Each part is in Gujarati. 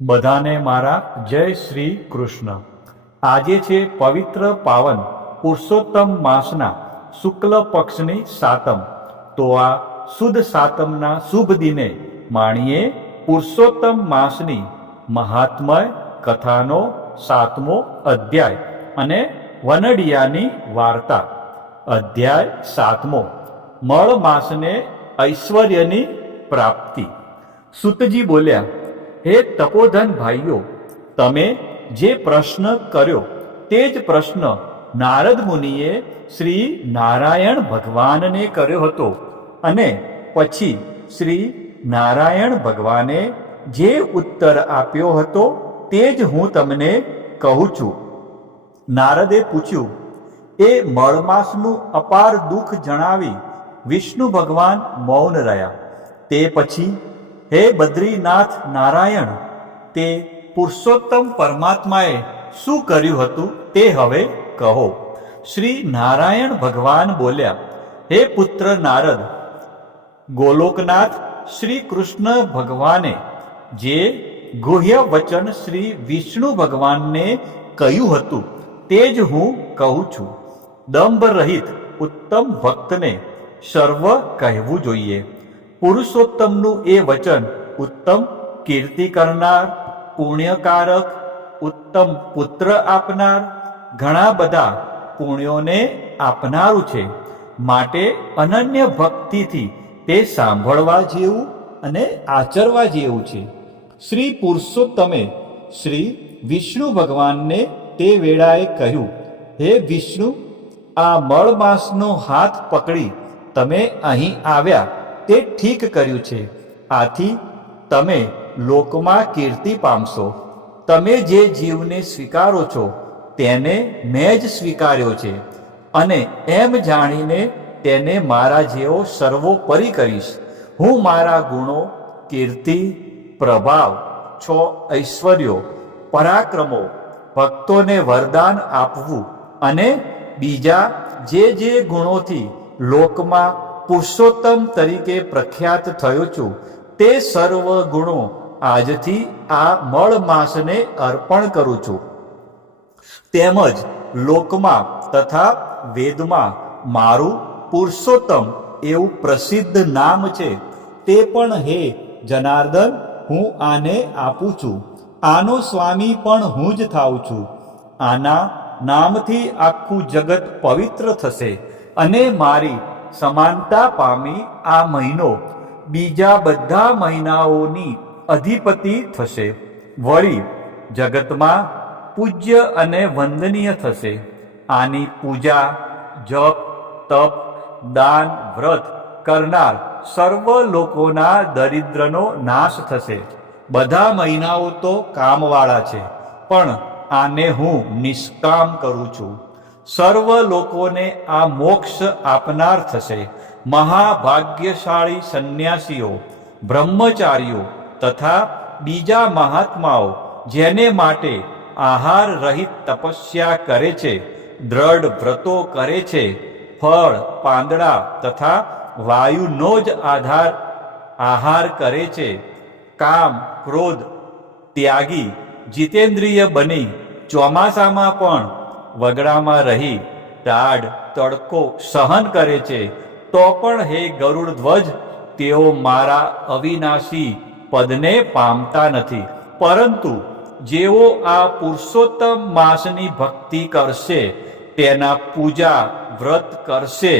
બધાને મારા જય શ્રી કૃષ્ણ। આજે છે પવિત્ર પાવન પુરુષોત્તમ માસના શુક્લ પક્ષની સાતમ। તો આ સુદ સાતમના શુભ દિને માણીએ પુરુષોત્તમ માસની મહાત્મય કથાનો 7મો અધ્યાય અને વનડિયાની વાર્તા। અધ્યાય 7મો, મળ માસને ઐશ્વર્યની પ્રાપ્તિ। સુતજી બોલ્યા, હે તપોધન ભાઈઓ, તમે જે પ્રશ્ન કર્યો તે જ પ્રશ્ન નારદ મુનિએ શ્રી નારાયણ ભગવાનને કર્યો હતો, અને પછી શ્રી નારાયણ ભગવાને જે ઉત્તર આપ્યો હતો તે જ હું તમને કહું છું। નારદે પૂછ્યું, એ મળમાસનું અપાર દુઃખ જણાવી વિષ્ણુ ભગવાન મૌન રહ્યા। તે પછી, હે બદ્રીનાથ નારાયણ, તે પુરુષોત્તમ પરમાત્માએ શું કર્યું હતું તે હવે કહો। શ્રી નારાયણ ભગવાન બોલ્યા, હે પુત્ર નારદ, ગોલોકનાથ શ્રી કૃષ્ણ ભગવાને જે ગુહ્ય વચન શ્રી વિષ્ણુ ભગવાનને કહ્યું હતું તે જ હું કહું છું। દંભ રહિત ઉત્તમ ભક્તને સર્વ કહેવું જોઈએ। પુરુષોત્તમનું એ વચન ઉત્તમ કીર્તિ કરનાર, પુણ્યકારક, ઉત્તમ પુત્ર આપનાર, ઘણા બધા પુણ્યોને આપનારું છે। માટે અનન્ય ભક્તિથી તે સાંભળવા જેવું અને આચરવા જેવું છે। શ્રી પુરુષોત્તમે શ્રી વિષ્ણુ ભગવાનને તે વેળાએ કહ્યું, હે વિષ્ણુ, આ મળ માસનો હાથ પકડી તમે અહીં આવ્યા તે ઠીક કર્યું છે। આથી તમે લોકમાં કીર્તિ પામશો। તમે જે જીવને સ્વીકારો છો તેને મેં જ સ્વીકાર્યો છે, અને એમ જાણીને તેને મારા જેવો સર્વોપરી કરીશ। હું મારા ગુણો, કીર્તિ, પ્રભાવ, 6 ઐશ્વર્યો, પરાક્રમો, ભક્તોને વરદાન આપવું અને બીજા જે ગુણોથી લોકમાં પુરુષોત્તમ તરીકે પ્રખ્યાત થયો છું તે સર્વ ગુણો આજથી આ મળ માસને અર્પણ કરું છું। તેમજ લોકમાં તથા વેદમાં મારું પુરુષોત્તમ એવું પ્રસિદ્ધ નામ છે, તે પણ હે જનાર્દન હું આને આપું છું। આનો સ્વામી પણ હું જ થાઉં છું। આના નામથી આખું જગત પવિત્ર થશે, અને મારી સમાનતા પામી આ મહિનો બીજા બધા મહિનાઓની અધિપતિ થશે। વળી જગતમાં પૂજ્ય અને વંદનીય થશે। આની પૂજા, જપ, તપ, દાન, વ્રત કરનાર સર્વ લોકોના દરિદ્રનો નાશ થશે। બધા મહિનાઓ તો કામવાળા છે, પણ આને હું નિષ્કામ કરું છું। સર્વ લોકોને આ મોક્ષ આપનાર થશે। મહાભાગ્યશાળી સંન્યાસીઓ, બ્રહ્મચારીઓ તથા બીજા મહાત્માઓ જેને માટે આહાર રહિત તપસ્યા કરે છે, દ્રઢ વ્રતો કરે છે, ફળ, પાંદડા તથા વાયુનો જ આહાર કરે છે, કામ ક્રોધ ત્યાગી જીતેન્દ્રિય બની ચોમાસામાં પણ વગડામાં રહી ટાઢ તડકો સહન કરે છે, તો પણ હે ગરુડ ધ્વજ, તેઓ મારા અવિનાશી પદને પામતા નથી। પરંતુ જેઓ આ પુરુષોત્તમ માસની ભક્તિ કરશે, તેના પૂજા વ્રત કરશે,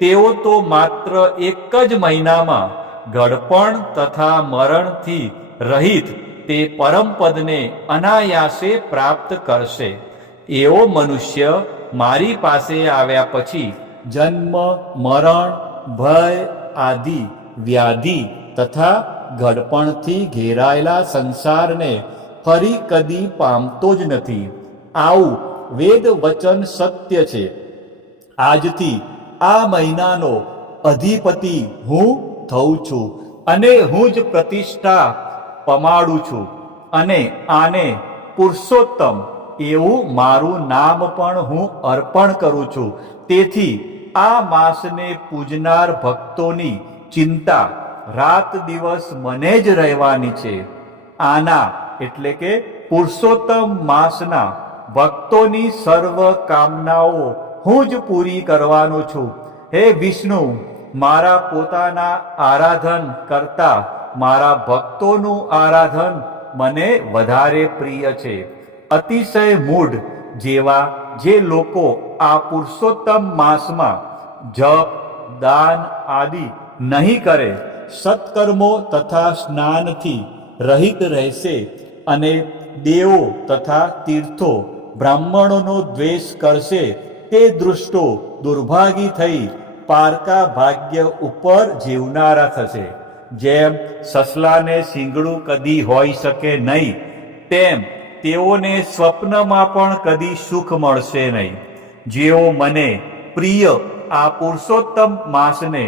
તેઓ તો માત્ર એક જ મહિનામાં ઘડપણ તથા મરણથી રહિત તે પરમપદને અનાયાસે પ્રાપ્ત કરશે। એવો મનુષ્ય મારી પાસે આવ્યા પછી જન્મ, મરણ, ભય આદિ વ્યાધિ તથા ઘડપણથી ઘેરાયેલા સંસારને ફરી કદી પામતો જ નથી। આવું વેદ વચન સત્ય છે। આજથી આ મહિનાનો અધિપતિ હું થઉં છું, અને હું જ પ્રતિષ્ઠા પમાડું છું, અને આને પુરુષોત્તમ એવું મારું નામ પણ હું અર્પણ કરું છું। તેથી આ માસને પૂજનાર ભક્તોની ચિંતા રાત દિવસ મને જ રહેવાની છે। આના એટલે કે પુરુષોત્તમ માસના ભક્તોની સર્વ કામનાઓ હું જ પૂરી કરવાનો છું. હે વિષ્ણુ, મારા પોતાના આરાધન કરતા મારા ભક્તોનું આરાધન મને વધારે પ્રિય છે. અતિશય મૂઢ જેવા જે લોકો આ પુરુષોત્તમ માસમાં જપ, દાન આદિ નહીં કરે, સત્કર્મો તથા સ્નાનથી રહિત રહેશે અને દેવો તથા તીર્થો, બ્રાહ્મણોનો દ્વેષ કરશે, તે દૃષ્ટો દુર્ભાગી થઈ પારકા ભાગ્ય ઉપર જીવનારા થશે. જેમ સસલાને શીંગડું કદી હોઈ શકે નહીં, તેમ તેઓને સ્વપ્નમાં પણ કદી સુખ મળશે નહીં. જેઓ મને પ્રિય આ પુરુષોત્તમ માસને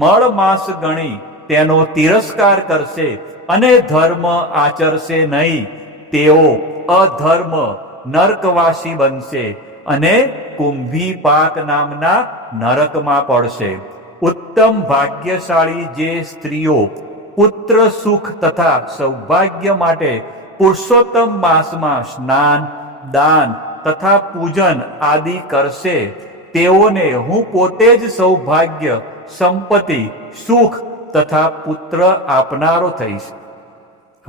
મળ માસ ગણી તેનો તિરસ્કાર કરશે અને ધર્મ આચરશે નહીં, તેઓ અધર્મ નરકવાસી બનશે અને કુંભી પાક નામના નરકમાં પડશે. ઉત્તમ ભાગ્યશાળી જે સ્ત્રીઓ પુત્ર સુખ તથા સૌભાગ્ય માટે પુરુષોત્તમ માસમાં સ્નાન, દાન તથા પૂજન આદિ કરશે, તેઓને હું પોતે જ સૌભાગ્ય, સંપત્તિ, સુખ તથા પુત્ર આપનારો થઈશ.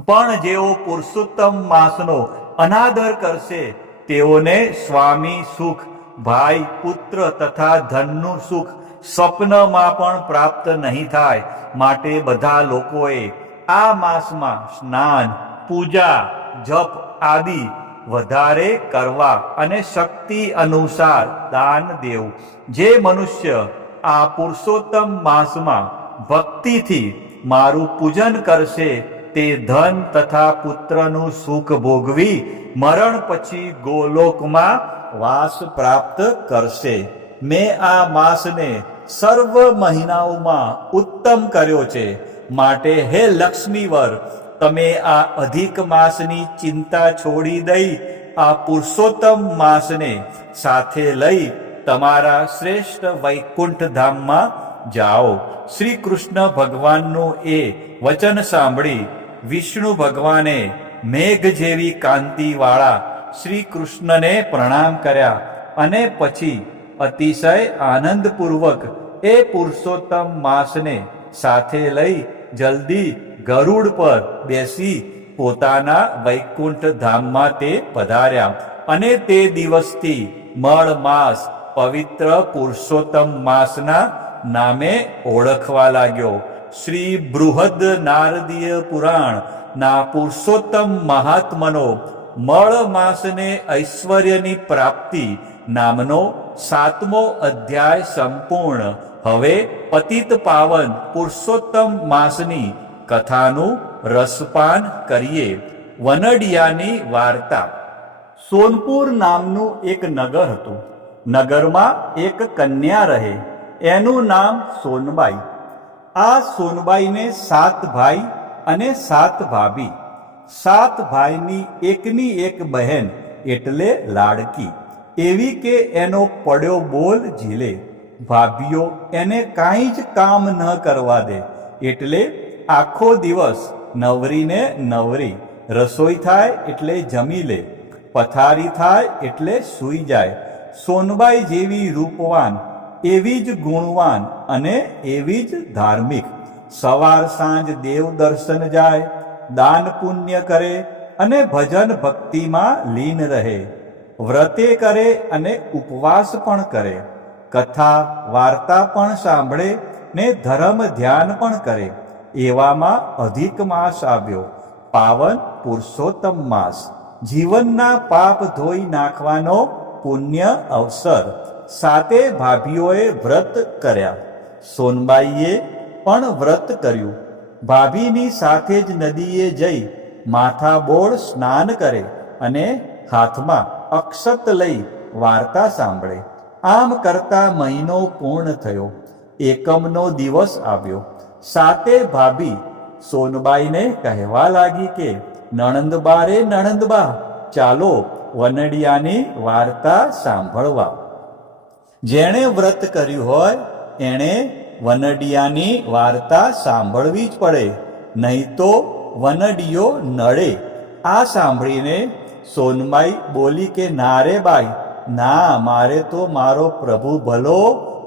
પણ જેઓ પુરુષોત્તમ માસનો અનાદર કરશે, તેઓને સ્વામી સુખ, ભાઈ, પુત્ર તથા ધનનું સુખ સ્વપ્નમાં પણ પ્રાપ્ત નહીં થાય. માટે બધા લોકોએ આ માસમાં સ્નાન, પૂજા, જપ આદિ વધારે કરવા અને શક્તિ અનુસાર દાન દેવું. જે મનુષ્ય આ પુરુષોત્તમ માસમાં ભક્તિથી મારું પૂજન કરશે, તે ધન તથા પુત્રનું સુખ ભોગવી મરણ પછી ગોલોકમાં વાસ પ્રાપ્ત કરશે. મેં આ માસને સર્વ મહિનાઓમાં ઉત્તમ કર્યો છે. માટે હે લક્ષ્મીવર, તમે આ અધિક માસની ચિંતા છોડી દઈ આ પુરુષોત્તમ માસને સાથે લઈ તમારા શ્રેષ્ઠ વૈકુંઠ ધામમાં જાઓ. શ્રી કૃષ્ણ ભગવાનનું એ વચન સાંભળી વિષ્ણુ ભગવાને મેઘ જેવી કાંતિવાળા શ્રી કૃષ્ણને પ્રણામ કર્યા અને પછી અતિશય આનંદપૂર્વક એ પુરુષોત્તમ માસને સાથે લઈ જલ્દી ગરુડ પર બેસી પોતાના વૈકુંઠ ધામમાં તે પધાર્યા અને તે દિવસથી મળ માસ પવિત્ર પુરુષોત્તમ માસના નામે ઓળખવા લાગ્યો. શ્રી બૃહદ નારદીય પુરાણ ના પુરુષોત્તમ મહાત્મનો મળ માસને ઐશ્વર્યની પ્રાપ્તિ નામનો 7મો અધ્યાય સંપૂર્ણ. હવે પતિત પાવન પુરુષોત્તમ માસની કથાનું રસપાન કરીએ. વનડિયાની વાર્તા. સોનપુર નામનું એક નગર હતું. નગરમાં એક કન્યા રહે, એનું નામ સોનબાઈ. આ સોનબાઈને 7 ભાઈ અને 7 ભાભી. 7 ભાઈની એકની એક બહેન એટલે લાડકી, એવી કે એનો પડ્યો બોલ ઝીલે. ભાભીઓ એને કાંઈ જ કામ ન કરવા દે, એટલે આખો દિવસ નવરીને નવરી. રસોઈ થાય એટલે જમી લે, પથારી થાય એટલે સૂઈ જાય. સોનબાઈ જેવી રૂપવાન, એવી જ ગુણવાન અને એવી જ ધાર્મિક. સવાર સાંજ દેવ દર્શન જાય, દાન પુણ્ય કરે અને ભજન ભક્તિમાં લીન રહે. વ્રતે કરે અને ઉપવાસ પણ કરે. કથા વાર્તા પણ સાંભળે ને ધર્મ ધ્યાન પણ કરે. એવામાં અધિક માસ આવ્યો, પાવન પુરુષોત્તમ માસ. જીવનના પાપ ધોઈ નાખવાનો પુણ્ય અવસર. 7 ભાભીઓએ વ્રત કર્યા. સોનબાઈએ પણ વ્રત કર્યું. ભાભીની સાથે જ નદીએ જઈ માથાબોળ સ્નાન કરે અને હાથમાં અક્ષત લઈ વાર્તા સાંભળે. આમ કરતા મહિનો પૂર્ણ થયો. એકમનો દિવસ આવ્યો. 7 ભાભી સોનબાઈને કહેવા લાગી કે નણંદબા રે નણંદબા, ચાલો વનડિયાની વાર્તા સાંભળવા. જેણે વ્રત કર્યું હોય એણે વનડિયાની વાર્તા સાંભળવી જ પડે, નહીં તો વનડિયો નડે. આ સાંભળીને સોનબાઈ બોલી કે ના રે બાઈ, ના, મારે તો મારો પ્રભુ ભલો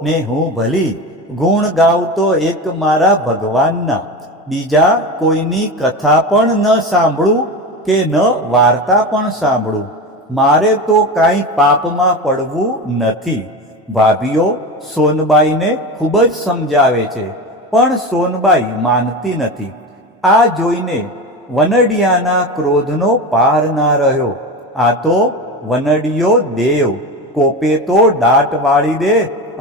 ને હું ભલી. ગુણ ગાવતો એક મારા ભગવાનના, બીજા કોઈની કથા પણ ન સાંભળું કે ન વાર્તા પણ સાંભળું. મારે તો કાંઈ પાપમાં પડવું નથી. ભાભીઓ સોનબાઈને ખૂબ જ સમજાવે છે, પણ સોનબાઈ માનતી નથી. આ જોઈને વનડિયાના ક્રોધનો પાર ના રહ્યો. આ તો વનડિયો દેવ, કોપે તો દાટ વાળી દે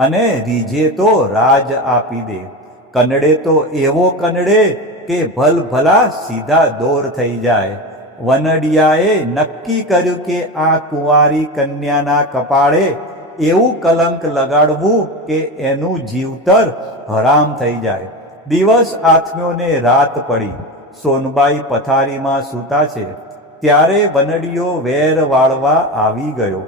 અને રીઝે તો રાજ આપી દે. કનડે તો એવો કનડે કે ભલભલા સીધા દોર થઈ જાય. વનડિયાએ નક્કી કર્યું કે આ કુંવારી કન્યાના કપાળે એવું કલંક લગાડવું કે એનું જીવતર હરામ થઈ જાય. દિવસ આથમ્યો ને રાત પડી. સોનબાઈ પથારીમાં સૂતા છે ત્યારે વનડિયો વેર વાળવા આવી ગયો.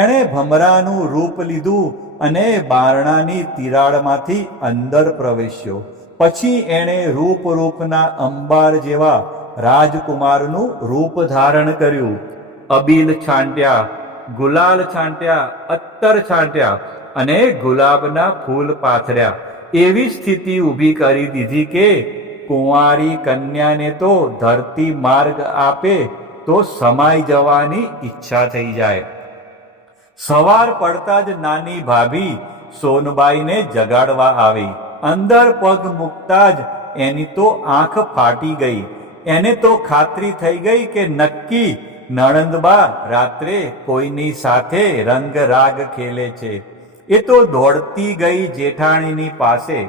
એણે ભમરાનું રૂપ લીધું અને બારણાની તિરાડમાંથી અંદર પ્રવેશ્યો. પછી એણે રૂપના અંબાર જેવા રાજકુમારનું રૂપ ધારણ કર્યું. અબીલ છાંટ્યા, ગુલાલ છાંટ્યા, અત્તર છાંટ્યા અને ગુલાબના ફૂલ પાથર્યા. એવી સ્થિતિ ઊભી કરી દીધી કે કુંવારી કન્યાને તો ધરતી માર્ગ આપે તો સમાઈ જવાની ઈચ્છા થઈ જાય. સવાર પડતા જ નાની ભાભી સોનબાઈને જગાડવા આવી. અંદર પગ મૂકતા જ એની તો આંખ ફાટી ગઈ. એને તો ખાતરી થઈ ગઈ કે નક્કી નણંદબા રાત્રે કોઈની સાથે રંગ રાગ ખેલે છે. એ તો દોડતી ગઈ જેઠાણીની પાસે,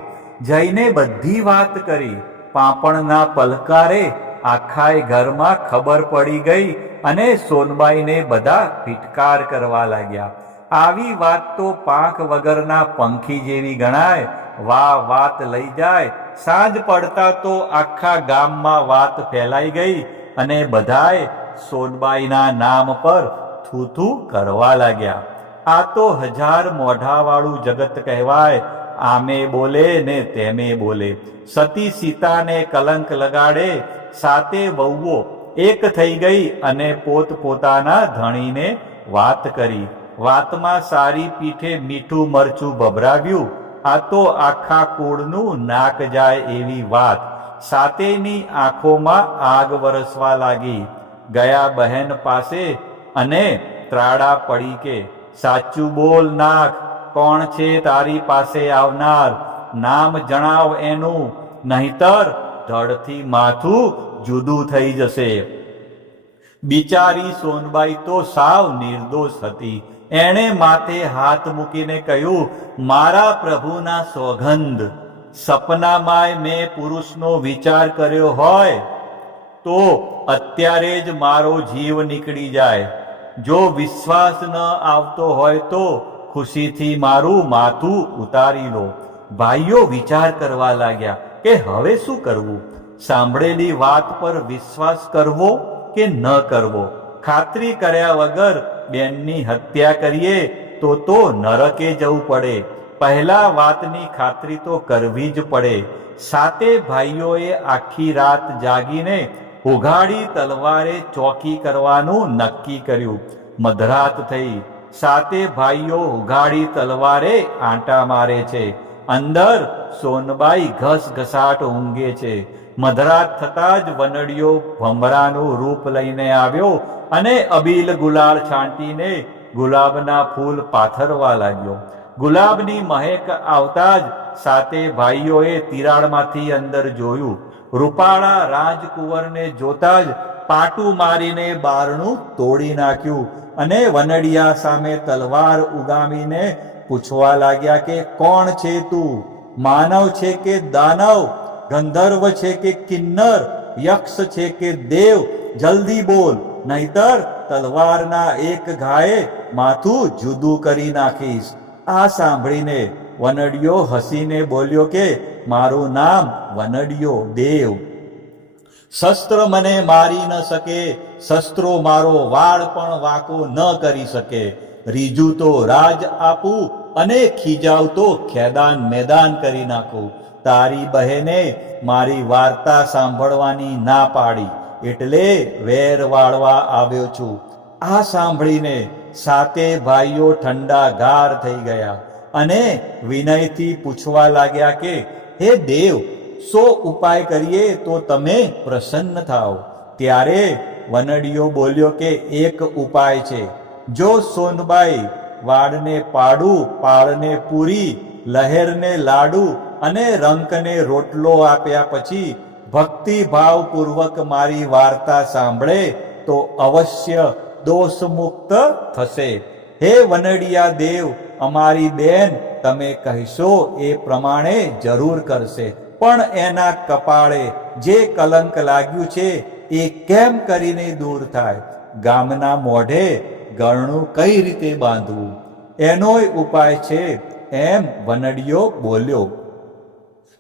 જઈને બધી વાત કરી. પાપણના પલકારે આખાય ઘરમાં ખબર પડી ગઈ અને સોનબાઈને બધા ફિટકાર કરવા લાગ્યા. આવી વાત તો પાંખ વગરના પંખી જેવી ગણાય. વાત લઈ જાય. સાંજ પડતા તો આખા ગામમાં વાત ફેલાઈ ગઈ અને બધાએ સોનબાઈના નામ પર થૂથું કરવા લાગ્યા. આ તો 1000 મોઢાવાળું જગત કહેવાય. આમે બોલે ને તેમે બોલે. સતી સીતાને કલંક લગાડે. 7 વહુઓ એક થઈ ગઈ અને પોતપોતાના ધણીને વાત કરી. વાતમાં સારી પીઠે મીઠું મરચું ભભરાવ્યું. આ તો આખા કુળનું નાક જાય એવી વાત. 7ની આંખોમાં આગ વરસવા લાગી. ગયા બહેન પાસે અને ત્રાડા પડી કે સાચું બોલ નાખ, કોણ છે તારી પાસે આવનાર? નામ જણાવ એનું, નહીતર ધડથી માથું જુદું થઈ જશે. બિચારી સોનબાઈ તો સાવ નિર્દોષ હતી. એણે માથે હાથ મૂકીને કહ્યું, મારા પ્રભુના સોગંધ, સપનામાંય મેં પુરુષનો વિચાર કર્યો હોય તો અત્યારે જ મારો જીવ નીકળી જાય. જો વિશ્વાસ ન આવતો હોય તો ખુશીથી મારું માથું ઉતારી લો. ભાઈઓ વિચાર કરવા લાગ્યા કે હવે શું કરવું. સાંભળેલી વાત પર વિશ્વાસ કરવો કે ન કરવો. ખાતરી કર્યા વગર બેનની હત્યા કરીએ તો નરકે જવું પડે. પહેલા વાતની ખાતરી તો કરવી જ પડે. 7 ભાઈઓએ આખી રાત જાગીને ઉઘાડી તલવારે ચોકી કરવાનું નક્કી કર્યું. મધરાત થઈ. 7 ભાઈઓ ઉઘાડી તલવારે આંટા મારે છે. અંદર સોનબાઈ ઘસઘસાટ ઊંઘે છે. મધરાત થતાં જ વનડિયો ભમરાનું રૂપ લઈને આવ્યો અને અબીલ ગુલાલ છાંટીને ગુલાબના ફૂલ પાથરવા લાગ્યો. ગુલાબની મહેક આવતા જ 7 ભાઈઓએ તિરાડમાંથી અંદર જોયું. રૂપાળા રાજકુંવરને જોતા જ પાટું મારીને બારણું તોડી નાખ્યું અને વનડિયા સામે તલવાર ઉગામીને પૂછવા લાગ્યા કે કોણ છે તું? માનવ છે કે દાનવ? ગંધર્વ છે કે કિન્નર? યક્ષ છે કે દેવ? જલ્દી બોલ, નહીતર તલવારના એક ઘાએ માથું જુદું કરી નાખીશ. આ સાંભળીને વનડિયો હસીને બોલ્યો કે મારું નામ વનડિયો દેવ. શસ્ત્ર મને મારી ન શકે, શસ્ત્રો મારો વાળ પણ વાંકો ન કરી શકે. રીજું તો રાજ આપું અને ખીજાવ તો ખેદાન મેદાન કરી નાખું. તારી બહેને મારી વાર્તા સાંભળવાની ના પાડી એટલે વેર વાળવા આવ્યો છું. આ સાંભળીને સાતે ભાઈઓ ઠંડા ગાર થઈ ગયા અને વિનયથી પૂછવા લાગ્યા કે હે દેવ, શો ઉપાય કરીએ તો તમે પ્રસન્ન થાઓ? ત્યારે વનડીયો બોલ્યો કે એક ઉપાય છે. જો સોનબાઈ વાડને પાડું, પાળને પૂરી, લહેરને લાડુ અને રંકને રોટલો આપ્યા પછી ભક્તિભાવપૂર્વક મારી વાર્તા સાંભળે તો અવશ્ય દોષમુક્ત થશે. હે વનડિયા દેવ, અમારી બેન તમે કહેશો એ પ્રમાણે જરૂર કરશે, પણ એના કપાળે જે કલંક લાગ્યું છે એ કેમ કરીને દૂર થાય? ગામના મોઢે ગળણું કઈ રીતે બાંધવું? એનોય ઉપાય છે, એમ વનડિયો બોલ્યો.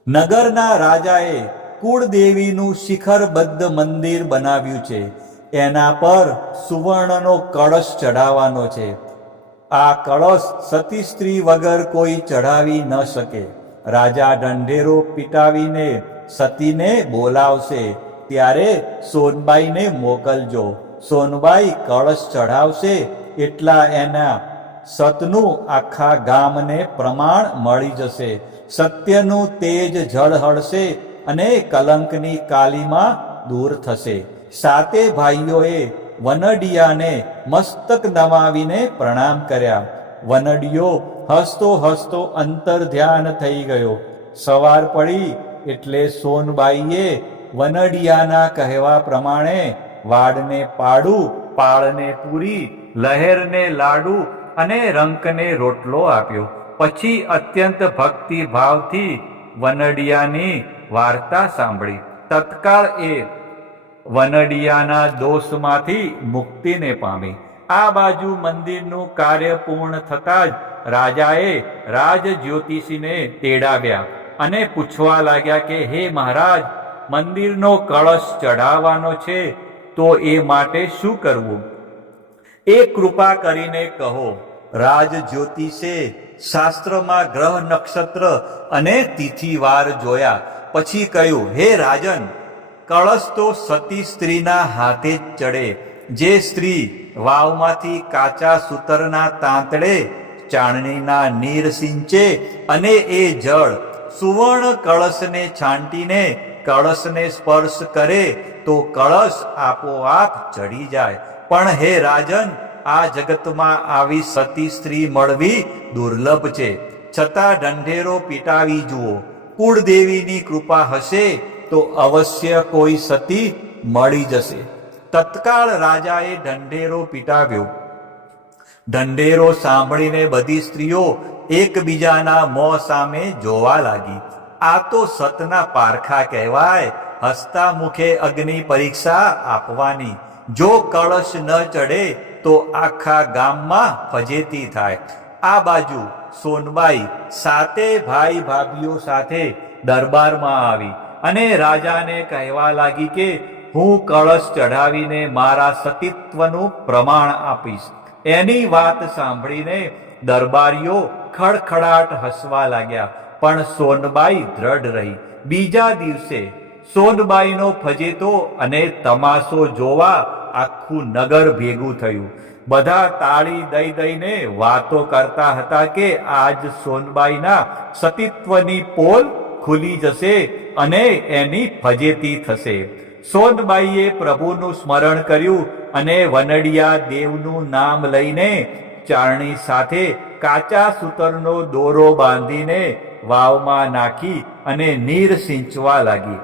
નગરના રાજાએ કુળદેવીનું શિખરબદ્ધ મંદિર બનાવ્યું છે. એના પર સુવર્ણનો કળશ ચઢાવવાનો છે. આ કળશ સતી સ્ત્રી વગર કોઈ ચઢાવી ન શકે. રાજા ઢંઢેરો પીટાવીને સતીને બોલાવશે, ત્યારે સોનબાઈને મોકલજો. સોનબાઈ કળશ ચઢાવશે એટલા એના સતનું આખા ગામને પ્રમાણ મળી જશે. સત્યનું તેજ ઝળહળશે અને કલંકની કાલીમાં દૂર થશે. સાતે ભાઈઓએ વનડિયાને મસ્તક નમાવીને પ્રણામ કર્યા. વનડિયો હસતો હસતો અંતર ધ્યાન થઈ ગયો. સવાર પડી એટલે સોનબાઈએ વનડિયાના કહેવા પ્રમાણે વાડને પાડું, પાળને પૂરી, લહેરને લાડુ અને રંકને રોટલો આપ્યો. પછી અત્યંત ભક્તિ ભાવથી વનડિયાની વાર્તા સાંભળી. તત્કાળ એ વનડિયાના દોષમાંથી મુક્તિને પામી. આ બાજુ મંદિરનું કાર્ય પૂર્ણ થતાં જ રાજાએ રાજ જ્યોતિષીને તેડાવ્યા અને પૂછવા લાગ્યા કે હે મહારાજ, મંદિરનો કળશ ચઢાવવાનો છે તો એ માટે શું કરવું? એ કૃપા કરીને કહો. રાજ જ્યોતિષે શાસ્ત્રમાં ગ્રહ, નક્ષત્ર અને તિથિવાર જોયા. પછી કહ્યું, હે રાજન, કળશ તો સતી સ્ત્રીના હાથે જ ચડે. જે સ્ત્રી વાવમાંથી કાચા સૂતરના તાંતડે ચાણણીના નીર સિંચે અને એ જળ સુવર્ણ કળશને છાંટીને કળશને સ્પર્શ કરે તો કળશ આપોઆપ ચડી જાય. પણ હે રાજન, આ જગતમાં આવી સતી સ્ત્રી મળવી દુર્લભ છે. છતાં ઢંઢેરો પીટાવી જુઓ. કુળદેવીની કૃપા હશે તો અવશ્ય કોઈ સતી મળી જશે. તત્કાળ રાજાએ ઢંઢેરો પીટાવ્યો. ઢંઢેરો સાંભળીને બધી સ્ત્રીઓ એકબીજાના મોં સામે જોવા લાગી. આ તો સતના પારખા કહેવાય. હસતા મુખે અગ્નિ પરીક્ષા આપવાની. જો કળશ ન ચડે તો આખા ગામમાં ફજેતી થાય. આ બાજુ સોનબાઈ સાતે ભાઈ ભાભીઓ સાથે દરબારમાં આવી અને રાજાને કહેવા લાગી કે હું કળશ ચઢાવીને મારા સતીત્વનું પ્રમાણ આપીશ. એની વાત સાંભળીને દરબારીઓ ખડખડાટ હસવા લાગ્યા, પણ સોનબાઈ દ્રઢ રહી. બીજા દિવસે સોનબાઈનો ફજેતો અને તમાશો જોવા આખું નગર ભેગું થયું. બધા તાળી દઈ દઈને વાતો કરતા હતા કે આજ સોનબાઈના સતીત્વની પોલ ખુલી જશે અને એની ફજેતી થશે. સોનબાઈએ પ્રભુનું સ્મરણ કર્યું અને વનડિયા દેવનું નામ લઈને ચારણી સાથે કાચા સૂતરનો દોરો બાંધીને વાવમાં નાખી અને નીર સિંચવા લાગી.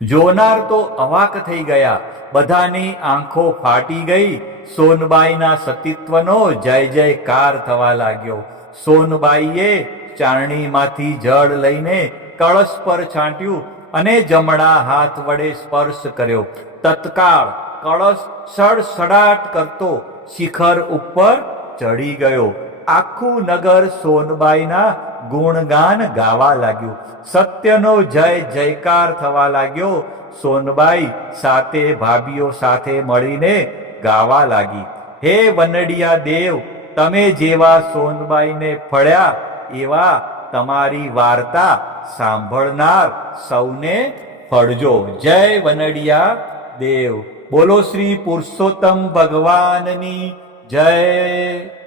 જોનાર તો અવાક થઈ ગયા. બધાની આંખો ફાટી ગઈ. સોનબાઈના સતીત્વનો જય જયકાર થવા લાગ્યો. સોનબાઈએ ચારણીમાંથી જળ લઈને કળશ પર છાંટ્યું અને જમણા હાથ વડે સ્પર્શ કર્યો. તત્કાળ કળશ સડસડાટ કરતો શિખર ઉપર ચડી ગયો. આખું નગર સોનબાઈના ગુણગાન ગાવા લાગ્યું. સત્યનો જય જયકાર થવા લાગ્યો. સોનબાઈ સાતે ભાભીઓ સાથે મળીને ગાવા લાગી, હે વનડિયા દેવ, તમે જેવા સોનબાઈને ફળ્યા એવા તમારી વાર્તા સાંભળનાર સૌને ફળજો. જય વનડિયા દેવ. બોલો શ્રી પુરુષોત્તમ ભગવાનની જય.